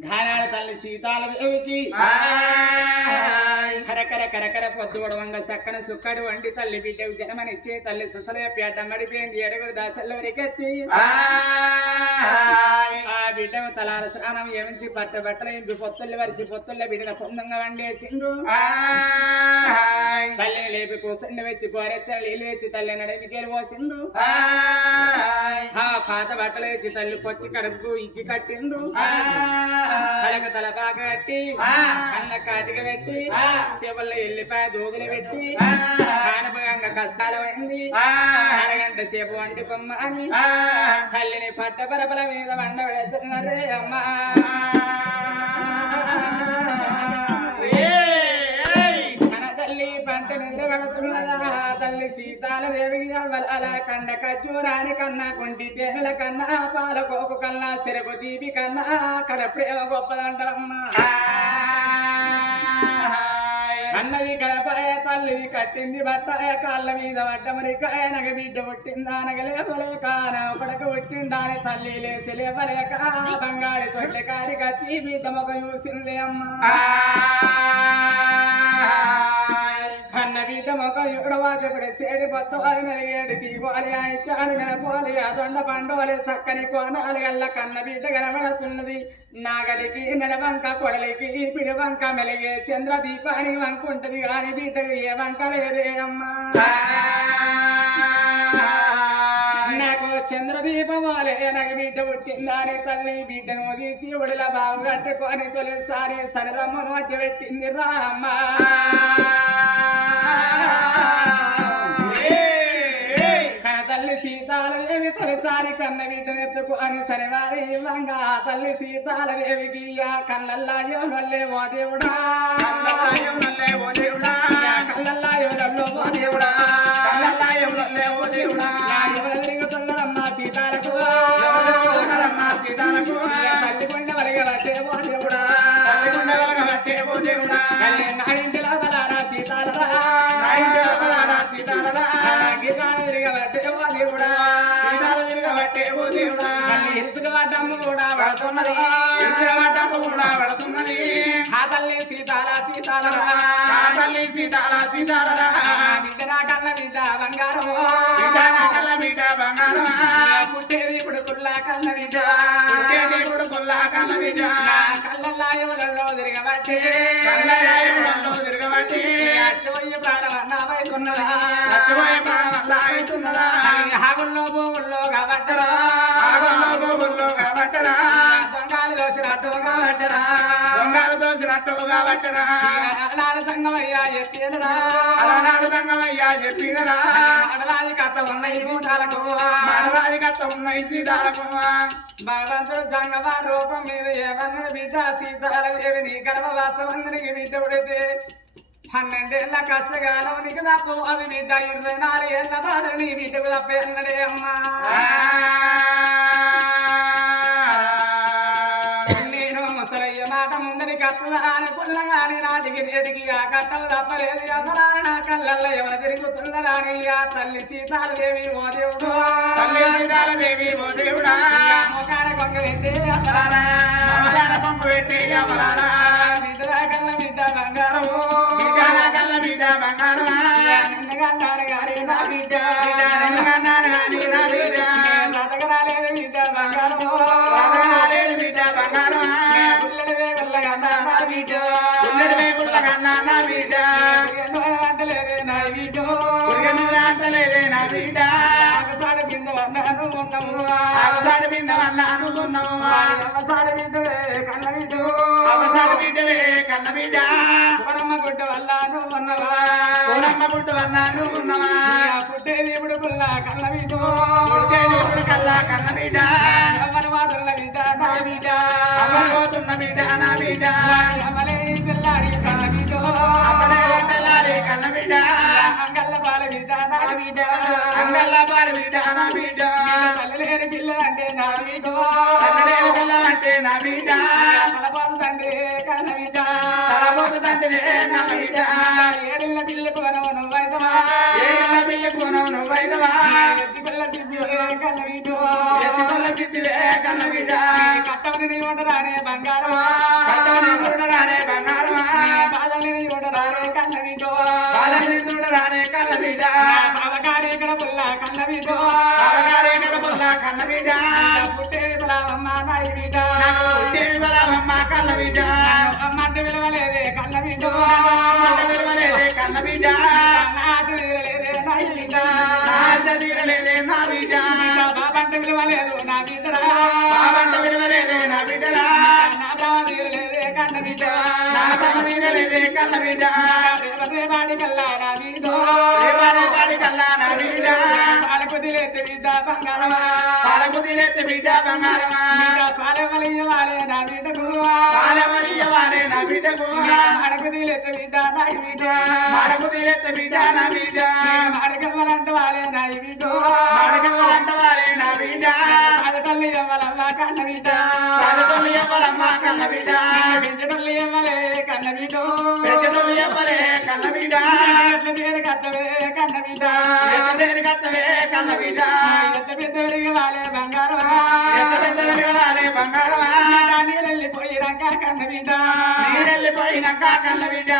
ఘానాల తల్లి సీతాలదేవికి కరకర కరకర పొద్దు గొడవంగ సక్కన సుక్కడు వండి తల్లి బిడ్డకు జనమనిచ్చే తల్లి సుసలయ పేట మడిపోయింది ఏడుగురు దాసల్లో వరికొచ్చి ఆ బిడ్డకు తలార స్నానం ఏమించి పట్ట బట్టలు ఇంపి పొత్తుల్ని వరిసి పొత్తుల్ల బిడ్డల పొందంగా వండేసిండు తల్లిని లేపి కూసండి వచ్చి కోరెచ్చని నీళ్ళు వచ్చి తల్లి నడిమికేలు పోసిండు ఆ పాత బట్టలు వచ్చి తల్లి పొత్తి కడుపుకు ఇక్కి కట్టిండు తలకు తలపాక కట్టి కళ్ళ కాటిక పెట్టి శివల్లో ఎల్లిపాయ దూదులు పెట్టి కానపగంగా కష్టాలమైంది అరగంట సేపు వంటి కొమ్మ అని తల్లిని పట్ట పరపల మీద వండ పెడుతున్నారే అమ్మా మన తల్లి పంట నిద్రపడుతున్నదా తల్లి సీతాలదేవికి అలా కండ ఖర్జూరాని కన్నా కొంటి తేనెల కన్నా పాలకోకు కన్నా సిరకు దీపి కన్నా అక్కడ ప్రేమ గొప్పదంటారమ్మా అన్నది గడపాయ తల్లిది కట్టింది బత్తాయ కాళ్ళ మీద వడ్డమరికాయ నగ బిడ్డ పుట్టిందా నగలేపలేక నా కొడక పుట్టిందాని తల్లి లేసి లేపలేక బంగారి తొట్ల కాడి కచ్చి బిడ్డ మొగ చూసింది అమ్మా కన్న బిడ్డ మొగ ఏడవాది సేడి బొత్తవాలి మెరిగేడు తీగోలి ఇచ్చాడు మెనపోలి ఆ దొండ పండోలి సక్కని కోనాలి అల్ల కన్న బిడ్డ కనబడుతున్నది నాగడికి నడవంక కొడలికి పిడి వంక మెలిగే చంద్ర దీపానికి వంక ఉంటది కాని బిడ్డకి ఏ వంక లేదే అమ్మా నాకు చంద్రదీపం వాలే నాకు బిడ్డ పుట్టిందని తల్లి బిడ్డను తీసి ఒడిలా బాగు కట్టుకొని తొలిసారి సరమ్మను వచ్చి పెట్టింది రామ్మ తల్లి సీతాలదేవి తొలిసారి కన్న బిడ్డను ఎత్తుకొని సరివారి ఇవ్వంగా తల్లి సీతాలదేవికి ఆ కళ్ళల్లా ఎవరల్లే ఓ దేవుడా కళ్ళల్లా ఎవరల్లో ఓ దేవుడా ఎవరు తిరుగుతున్నారమ్మా సీతాలకు తల్లి కొండ వరగబట్టే ఓ దేవుడా నాడింటిలో బలారా సీతాలరా ఇసుకవాటమ్మ కూడా పడుతున్నది ఆ తల్లి సీతారా బిడ్డరా కళ్ళ బిడ్డ బంగారం పుట్టేది ఇప్పుడు కుల్లా కళ్ళ బిడ్డ కళ్ళల్లా ఎవరల్లో తిరగబట్టి అచ్చబోయి ప్రాణమన్నా అవుతున్నదా హాగుల్లో భూముల్లో కాబట్టరా దొంగలు దోసినట్టు కాబట్టరా అలనాడు సంగమయ్యా చెప్పినరా అడరాది కథ ఉన్నాయి సీతాలకు భగవంతుడు జంగమా రూపం మీద ఏమన్నా బిడ్డ సీతాలదేవి నీ గర్భవాసవంతునికి బిడ్డ ఉడితే 12 ఏళ్ళ కష్టకాలం నీకు తప్పు అది బిడ్డ 24 ఏళ్ళ బాధ నీ బిడ్డకు తప్పే అన్నడే అమ్మా నేను ముసలయ్య మాట ముందరి కట్టుదాని పుల్లగాని నాటికి నేటికి ఆ కట్టలు తప్పలేదు ఎవరాని నా కళ్ళల్లో ఎవరు తిరుగుతున్నదాని ఆ తల్లి సీతాలదేవి ఓ దేవుడా మొకాన కొంగ పెట్టి ఎవరారా బిడ్డరా కళ్ళ బిడ్డ బంగారము నిన్నగన్నారు గారి నా బిడ్డ బ్రతకరాలేదు బిడ్డ బంగారము అంటలేదే నా బిడ్డ ఒకసారి బింద అన్నాను ఉన్నాము ఒకసారి బిడ్డవే కన్న బిడ్డ పురమ్మ గుడ్డ వల్ల నువ్వు ఉన్నవా పుట్టేది ఇప్పుడు కన్న బిడ్డ ఎవరి మాత్రం బిడ్డ నా బిడ్డ అమలే తెల్లారి కన్న బిడ్డ అంగల్ల బాల బిడ్డ నా బిడ్డ తల్లిలేని పిల్లలంటే నా బిడ్డ తలపాలు తండ్రి కన్న బిడ్డ పోతుందంటే కన్న బిడ్డ ఏడిళ్ళ పిల్లకు నువ్వైతవా ఏడిళ్ళ పిల్లకు నువ్వైతవా ఎత్తి పిల్ల సిద్ధివే కన్న బిడ్డ ఎత్తికొల్ల సిద్ధివే కన్న బిడ్డ కట్టమని నీ ఉండరానే బంగారమా కట్టని చూడరానే బంగారమా బాధని నీ ఉండరానే కన్న బిడ్డ బాలని చూడరానే కన్న బిడ్డ బావగారే గడపుల్ల కన్న బిడ్డ బావగారే గడపుల్ల కన్న బిడ్డ పుట్టే బలవమ్మ నాయి బిడ్డ పుట్టే బలవమ్మ కన్న బిడ్డ అమ్మంటే విలువలేదే కన్న బిడ్డ అమ్మంటే విలువలేదే కన్న బిడ్డ ఆశ తీరలేదే నాయి బిడ్డ ఆశ తీరలేదే నా బిడ్డ బాబంటే విలువలేదు నా బిడ్డరా బాబంటే విలువలేదే నా బిడ్డరా నా బావ తీరలేదే కన్న బిడ్డ నా బావ తీరలేదే కన్న బిడ్డ రేవాడి కల్లా నా బిడ్డ రేవాడి కల్లా నా బిడ్డ పాలకు తిరేతే బిడ్డ బంగారమా పాలకు తిరేతే బిడ్డ బంగారమా పాలవలియవాలే నా బిడ్డకు పాలవలియవాలే నా బిడ్డకు అడకు తిరేతే బిడ్డ నా బిడ్డ అడకు తిరేతే బిడ్డ నా బిడ్డ అడగవలంటే వాలే నా బిడ్డ అడగవలంటే వాలే నా బిడ్డ అదటల్లి ఎవ్వలమ్మ కన్న బిడ్డ అదటల్లి ఎవ్వలమ్మ కన్న బిడ్డ పెంచటల్లి ఎవ్వలే కన్న బిడ్డ పెంచటల్లి ఎవ్వలే కన్న బిడ్డ ఎట్ల పేరు కత్తవే కన్న బిడ్డ ఎట్ల పేరు కత్తవే కన్న బిడ్డ ఎట్ల పెద్ద పెరిగి వాలే బంగారమా ఎట్ల పెద్ద పెరిగి వాలే బంగారమా నీరెళ్ళిపోయినాక కన్న బిడ్డ నీరెళ్ళిపోయినాక కన్న బిడ్డ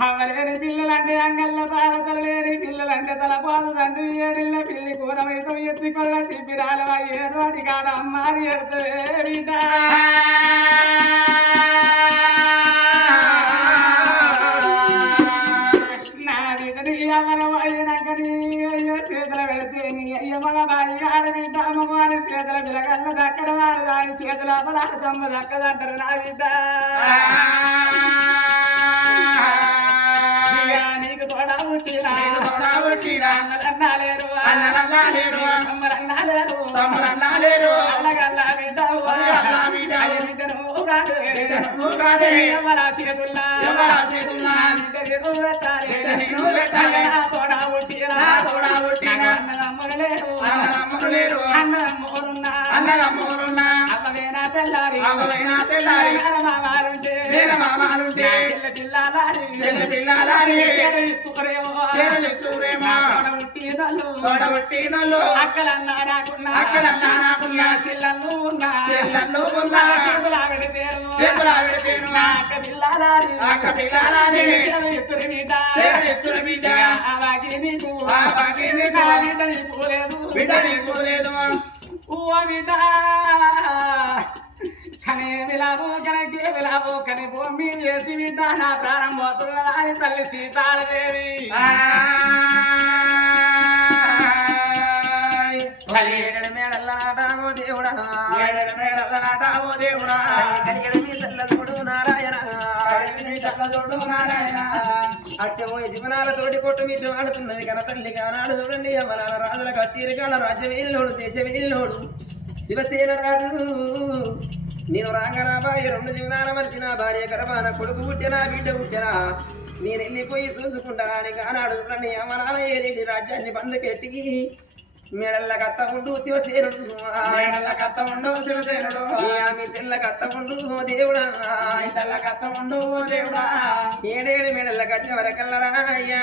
అవలేని పిల్లలంటే అంగళ్ళ పాలతలేని పిల్లలంటే తల పోదండి ఏడిళ్ళ పిల్లి కూరమైతే ఎత్తికొల్ల సిబ్బిరాల ఏరోడి కాడ అమ్మారి ఎడతవే బిడ్డ నా బిడ్డని అమ్మను అయినాక నీ అయ్యో చేతుల పెడితే నీ అయ్య మగ బాయి ఆడ బిడ్డ అమ్మవారి చేతుల పిల్లగల్ల దక్కర వాడు దాని చేతుల పదార్థమ్మ దక్కదంటారు నా బిడ్డ నీకు తోడా పుట్టినా అన్నలన్నా లేరు తమ్ములన్నా లేరు అన్నగల్లా బిడ్డ అయ్య బిడ్డ నువ్వు కాదు ఎవరా చేతుల్లా పెట్టాలి తోడా పుట్టినా అన్నదమ్ములు లేరు అన్నదమ్ములున్నా అవ్వవేనా తెల్లారి మామాలుంటే పిల్లాలి తోడబుట్టినోళ్ళు అక్కలన్నా నాకున్నా సిల్లన్ను ఉన్నా చేతులా పెడితేను అక్క పిల్లాలి ఎత్తురు బిడ్డ అలాగే నీకు బిడ్డ నీకు లేదు ఓ బిడ్డ కనే విలాపో కనకే విలాపో కని భూమి చేసి బిడ్డ నా ప్రాణం పోతున్నది తల్లి సీతాదేవి ఏడెడు మేడల్ల నాటావో దేవుడా ఏడెడు మేడల్ల నాటావో దేవుడా కలిగడు మీ తల్లదోడు నారాయణ అచ్చమో జీవనాలతోటి కొట్టు మీద ఆడుతున్నది కన తల్లి కానాడు చూడండి అమ్మనాల రాజుల కచీరికాల రాజ్య వీళ్ళోడు దేశ వీళ్ళోడు శివసేన రాజు నేను రాంగనాబాయి రెండు జీవనాల మరిచిన భార్య గర్భాన కొడుకు పుట్టినా బిడ్డ పుట్టినా నేను వెళ్ళిపోయి చూసుకుంటానా అని కానాడు చూడండి అమ్మనాల ఏరేడి రాజ్యాన్ని బందుకెట్టి మేడల్ల కత్త ఉండు శివసేనుడు మీ తెల్ల కత్త ఉండు దేవుడా తెల్ల కత్త ఉండు దేవుడా ఏడేడు మేడల్ల కచ్చిన వరకల్లరా అయ్యా